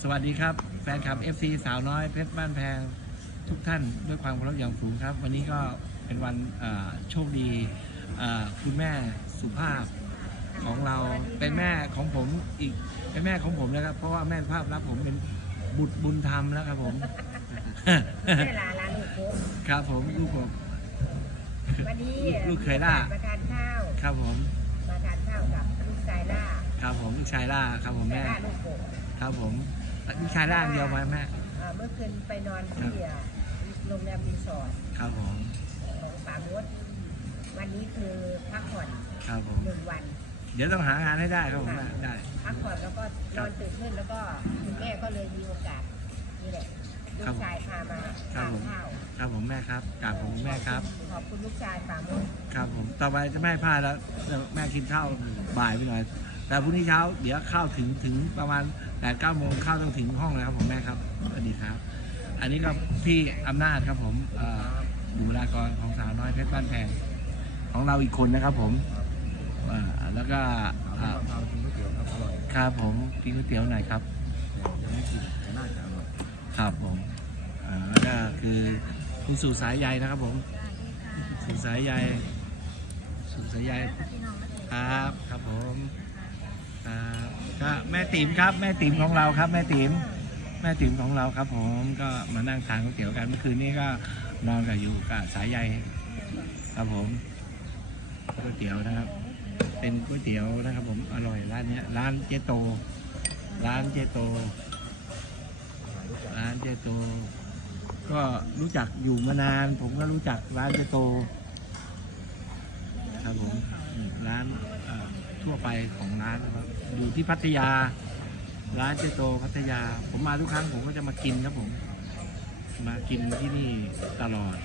สวัสดีครับ แฟนคลับ FC สาวน้อยเพชรบ้านแพงทุกท่านด้วยความเคารพอย่างสูงครับ วันนี้ก็เป็นวันเอ่อโชคดีเอ่อคุณแม่สุภาพของเราเป็นแม่ของผมอีกเป็นแม่ของผมนะครับ เพราะว่าแม่สุภาพรับผมเป็นบุตรบุญธรรมแล้วครับผมแม่ลาลาลูกโป๊ะครับผมลูกผมวันนี้ลูกเคยล่ามาทานข้าวครับผมมาทานข้าวกับลูกชายล่าครับผมลูกชายล่าครับผมแม่ล่าลูกโป่งครับผม ลูกชายล่าอย่างเดียวไหมแม่เอ่อเมื่อคืนไปนอนที่อะโรงแรมรีสอร์ทครับผมของป่ามดวันนี้คือพักผ่อนครับผม หนึ่งวัน เดี๋ยวต้องหางานให้ได้ครับผมแม่ได้ พักผ่อนแล้วก็นอนตื่นขึ้นแล้วก็คุณแม่ก็เลยมีโอกาสนี่แหละลูครับกชายพามาครัทาบนผมข้าวครับผมแม่ครับกราบผมแม่ครับ ขอบคุณลูกชายป่ามด ครับผม ต่อไปจะไม่ให้พลาดแล้วเดี๋ยวแม่กินข้าวบ่ายไปหน่อย แต่พรุ่งนี้เช้าเดี๋ยวเข้าถึงถึงประมาณแปดเก้าโมงเข้าต้องถึงห้องแล้วครับผมแม่ครับสวัสดีครับ อันนี้ก็พี่อำนาจครับผมเอ่อบุคลากรของสาวน้อยเพชรบ้านแพงของเราอีกคนนะครับผมเอ่อแล้วก็เอ่อครับผมกินก๋วยเตี๋ยวหน่อยครับครับผมอ่าแล้วก็คือคุณสู่สายใยนะครับผมสู่สายใยสู่สายใยครับ ครับผม ครับก็แม่ติ๋มครับ แม่ติ๋มของเราครับ แม่ติ๋มแม่ติ๋มของเราครับผมก็มานั่งทานก๋วยเตี๋ยวกันเมื่อคืนนี้ก็นอนกับอยู่กับสายใยครับผมก๋วยเตี๋ยวนะครับ เป็นก๋วยเตี๋ยวนะครับ ผมอร่อยร้านเนี้ยร้านเจโต ร้านเจโต ร้านเจโต ก็รู้จักอยู่มานาน ผมก็รู้จักร้านเจโต ครับผมร้านทั่วไปของร้านนะครับ อยู่ที่พัทยา ร้านเจโตพัทยา ผมมาทุกครั้งผมก็จะมากินครับผม มากินที่นี่ตลอด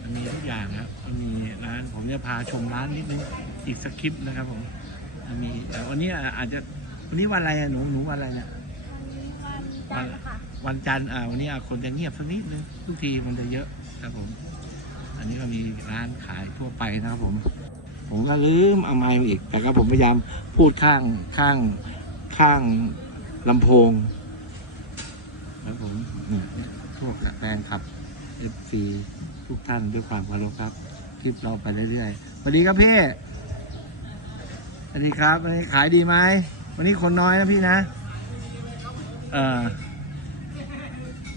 มันมีทุกอย่างครับมันมีร้านผมจะพาชมร้านนิดนึงอีกสคริปต์นะครับผมมันมีแต่วันนี้อาจจะวันนี้วันอะไรอะหนูหนูวันอะไรเนี่ยได้แล้วค่ะวันจันทร์อ่าวันนี้อะคนจะเงียบสักนิดนึงทุกทีมันจะเยอะครับผม อันนี้ก็มีร้านขายทั่วไปนะครับผม ผมก็ลืมเอาไม้มาอีก แต่ก็ผมพยายามพูดข้างข้างข้างลำโพงครับผมนี่พวกแฟนคลับเอฟซีทุกท่านด้วยความเคารพครับ คลิปเราไปเรื่อยๆสวัสดีครับพี่สวัสดีครับวันนี้ขายดีไหมวันนี้คนน้อยนะพี่นะ เออ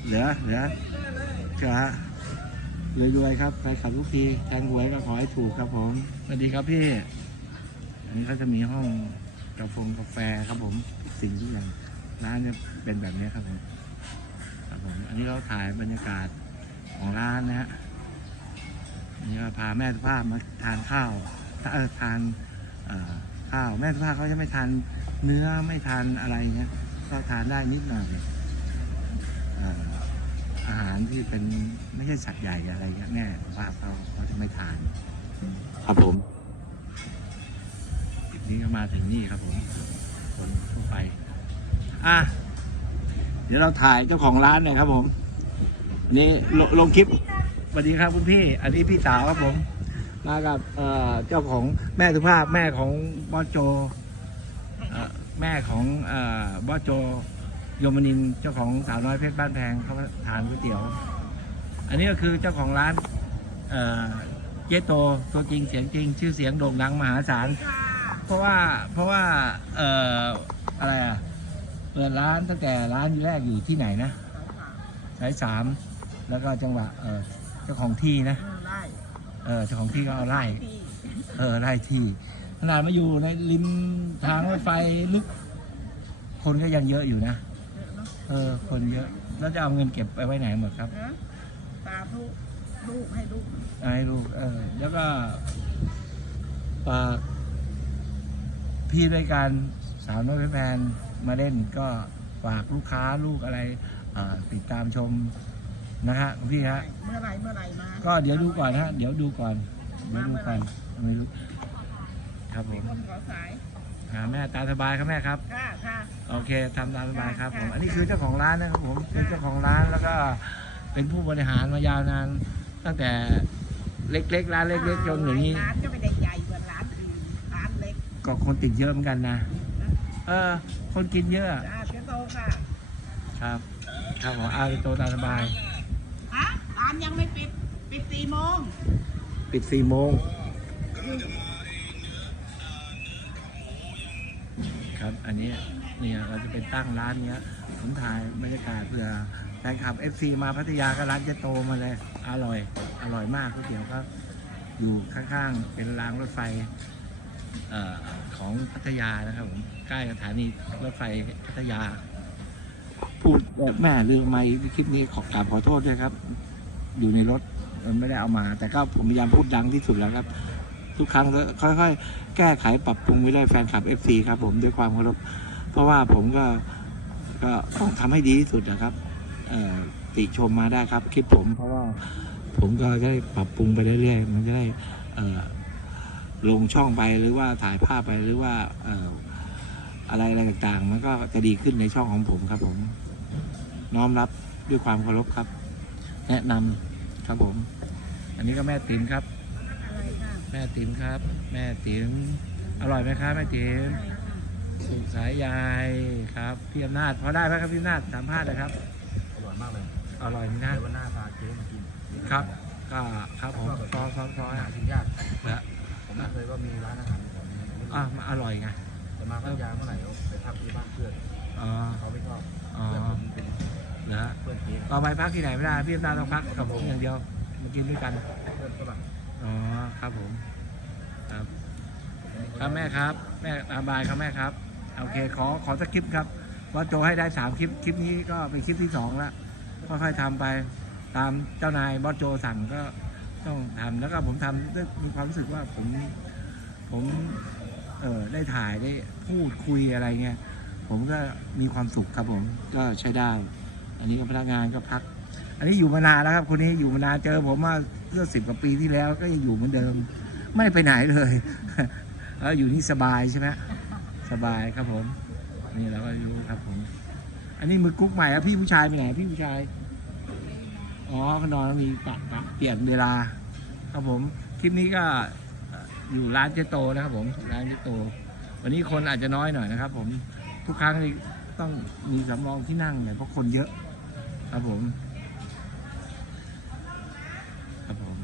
เหลือเหลือเชื่อฮะ รวยๆครับใครขับทุกทีแทงหวยก็ขอให้ถูกครับผมสวัสดีครับพี่ อันนี้ก็จะมีห้องกาแฟกาแฟครับผมสิ่งทุกอย่างร้านจะเป็นแบบนี้ครับผมครับผมอันนี้เราถ่ายบรรยากาศของร้านนะฮะอันนี้ก็พาแม่สุภาพมาทานข้าวเออทานเอ่อข้าวแม่สุภาพเขาจะไม่ทานเนื้อไม่ทานอะไรเงี้ยก็ทานได้นิดหน่อยเอ่อ อาหารที่เป็นไม่ใช่สัตว์ใหญ่อะไรเงี้ยแม่ว่าเขาเขาจะไม่ทาน ครับผมคลิปนี้ก็มาถึงนี่ครับผมคนทั่วไป อะ เดี๋ยวเราถ่ายเจ้าของร้านหน่อยครับผม นี่ลงลงคลิปสวัสดีครับคุณพี่ อันนี้พี่สาวครับผม มากับเอ่อเจ้าของแม่สุภาพแม่ของบอสโจเอ่อแม่ของเอ่อบอสโจโยมนินเจ้าของสาวน้อยเพชรบ้านแพงเขามาทานก๋วยเตี๋ยว อันนี้ก็คือเจ้าของร้านเเจโตตัวจริงเสียงจริง ชื่อเสียงโด่งดังมหาศาลเพราะว่าเพราะว่าเอ่ออะไรอะเปิดร้านตั้งแต่ร้านแรกอยู่ที่ไหนนะสายสามแล้วก็จังหวะเออเจ้าของที่นะเออเจ้าของที่ก็เอาไล่เออไล่ที่ขนาดมาอยู่ในริมทางรถไฟลึก คนก็ยังเยอะอยู่นะ เออ คนเยอะ แล้วจะเอาเงินเก็บไปไว้ไหนหมดครับนะตาทุกลูกให้ลูกเอาให้ลูก เออ แล้วก็ฝากพี่ด้วยการสาวน้อยเพชรแพนมาเล่นก็ฝากลูกค้าลูกอะไรเอ่อติดตามชมนะฮะคุณพี่ฮะ เมื่อไหรเมื่อไหรมา ก็เดี๋ยวดูก่อนฮะ เดี๋ยวดูก่อนเดี๋ยวดูก่อนไม่รู้ ครับผมคนขอสายหาแม่ตามสบายครับแม่ครับ ค่ะค่ะ โอเคทำตามสบายครับผมอันนี้คือเจ้าของร้านนะครับผมเป็นเจ้าของร้านแล้วก็เป็นผู้บริหารมายาวนาน ตั้งแต่เล็กๆร้านเล็กๆจนอย่างนี้ร้านก็ไม่ได้ใหญ่เหมือนร้านอื่นร้านเล็กก็คนติดเยอะเหมือนกันนะ เออ คนกินเยอะจ้าเจ๊โตค่ะครับครับผมอาโตตามสบายฮะร้านยังไม่ปิดปิดสี่โมงปิดสี่โมงครับอันนี้ เนี่ยเราจะไปตั้งร้านเนี้ยผมถ่ายบรรยากาศเผื่อแฟนคลับ FC มาพัทยาก็ร้านเจะโตมาเลย อร่อย อร่อยมากก๋วยเตี๋ยวก็อยู่ข้างๆ เป็นรางรถไฟออของพัทยานะครับผมใกล้สถานีรถไฟพัทยา พูดแม่ลืมไม่คลิปนี้ขอกราบขอโทษด้วยครับ อยู่ในรถมันไม่ได้เอามา แต่ก็ผมพยายามพูดดังที่สุดแล้วครับ ทุกครั้งก็ค่อยๆ แก้ไขปรับปรุงไว้ได้แฟนคลับ FC ครับผมด้วยความเคารพ เพราะว่าผมก็ก็ต้องทำให้ดีที่สุดนะครับเอ่อติชมมาได้ครับคลิปผม เพราะว่าผมก็จะได้ปรับปรุงไปเรื่อยๆ มันจะได้เอ่อลงช่องไปหรือว่าถ่ายภาพไปหรือว่าเอ่ออะไรอะไรต่างๆ มันก็จะดีขึ้นในช่องของผมครับ ผมน้อมรับด้วยความเคารพครับ แนะนำครับผม อันนี้ก็แม่ติ๋มครับอะไรค่ะแม่ติ๋มครับ แม่ติ๋มอร่อยไหมครับแม่ติ๋ม สุขสายยายครับพี่อำนาจพอได้ไหมครับพี่อำนาจสัมภาษณ์เลยครับอร่อยมากเลยอร่อยไหมนะเดี๋ยววันหน้าพาเจ๊มากินครับก็ครับผมซอซอซออาหารกินยากนะผมไม่เคยว่ามีร้านอาหารของนี้อะมาอร่อยไงแต่มาพัทยาเมื่อไหร่เราไปพักที่บ้านเพื่อนอ๋อเขาไม่ชอบอ๋อเพื่อนผมเป็นเหรอเพื่อนเจ๊เราไปพักที่ไหนไม่ได้พี่อำนาจต้องพักกับผมอย่างเดียวมากินด้วยกันเพื่อนฝรั่งอ๋อครับผมครับครับแม่ครับ แม่อาบายครับแม่ครับ โอเค ขอขอสักคลิปครับว่าโจให้ได้สามคลิป คลิปนี้ก็เป็นคลิปที่สองละค่อยๆทำไปตามเจ้านายบอสโจสั่งก็ต้องทำแล้วก็ผมทำด้วยมีความรู้สึกว่าผมผมเออได้ถ่ายได้พูดคุยอะไรเงี้ยผมก็มีความสุขครับผมก็ใช้ได้ อันนี้ก็พนักงานก็พัก อันนี้อยู่มานานแล้วครับคนนี้อยู่มานานเจอผมมาเมื่อสิบกว่าปีที่แล้วก็ยังอยู่เหมือนเดิม ไม่ไปไหนเลยแล้วอยู่นี่สบายใช่ไหม สบายครับผม นี่เราก็รู้ครับผม อันนี้มือกุ๊กใหม่ครับพี่ผู้ชายไปไหนพี่ผู้ชาย อ๋อเขานอนมีปะปะเปลี่ยนเวลา ครับผม คลิปนี้ก็อยู่ร้านเจโตนะครับผม ร้านเจโต วันนี้คนอาจจะน้อยหน่อยนะครับ ผม ทุกครั้งนี่ต้องมีสำรองที่นั่งหน่อยเพราะคนเยอะ ครับผม ครับผม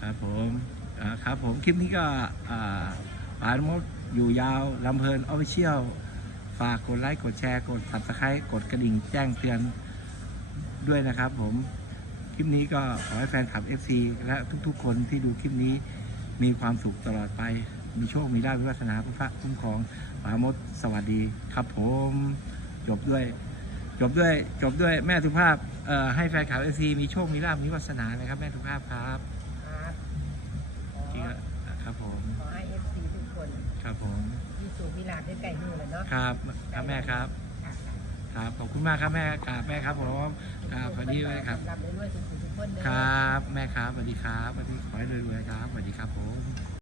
ครับผมครับผม คลิปนี้ก็อ่าปานมด อยู่ยาวลำเพลินออฟฟิเชียลฝากกดไลค์กดแชร์กด subscribe กดกระดิ่งแจ้งเตือนด้วยนะครับผม คลิปนี้ก็ขอให้แฟนคลับ FC และทุกๆ คนที่ดูคลิปนี้มีความสุขตลอดไป มีโชค มีลาภมีวาสนาพระพระคุ้มครองปามดสวัสดีครับผม จบด้วย จบด้วย จบด้วยแม่สุภาพให้แฟนคลับ FC มีโชค มีลาภมีวาสนานะครับ แม่สุภาพครับขอ จริงๆครับผม ขอให้เอฟซีทุก คนครับผมมีสู่มีลาภด้วยไก่มือเลยเนาะครับครับแม่ครับครับขอบคุณมากครับแม่กราบแม่ครับผมครับสวัสดีแม่ครับรับได้ด้วยทุกๆทุกคนเด้อครับแม่ครับสวัสดีครับสวัสดีขอให้รวยๆครับสวัสดีครับผม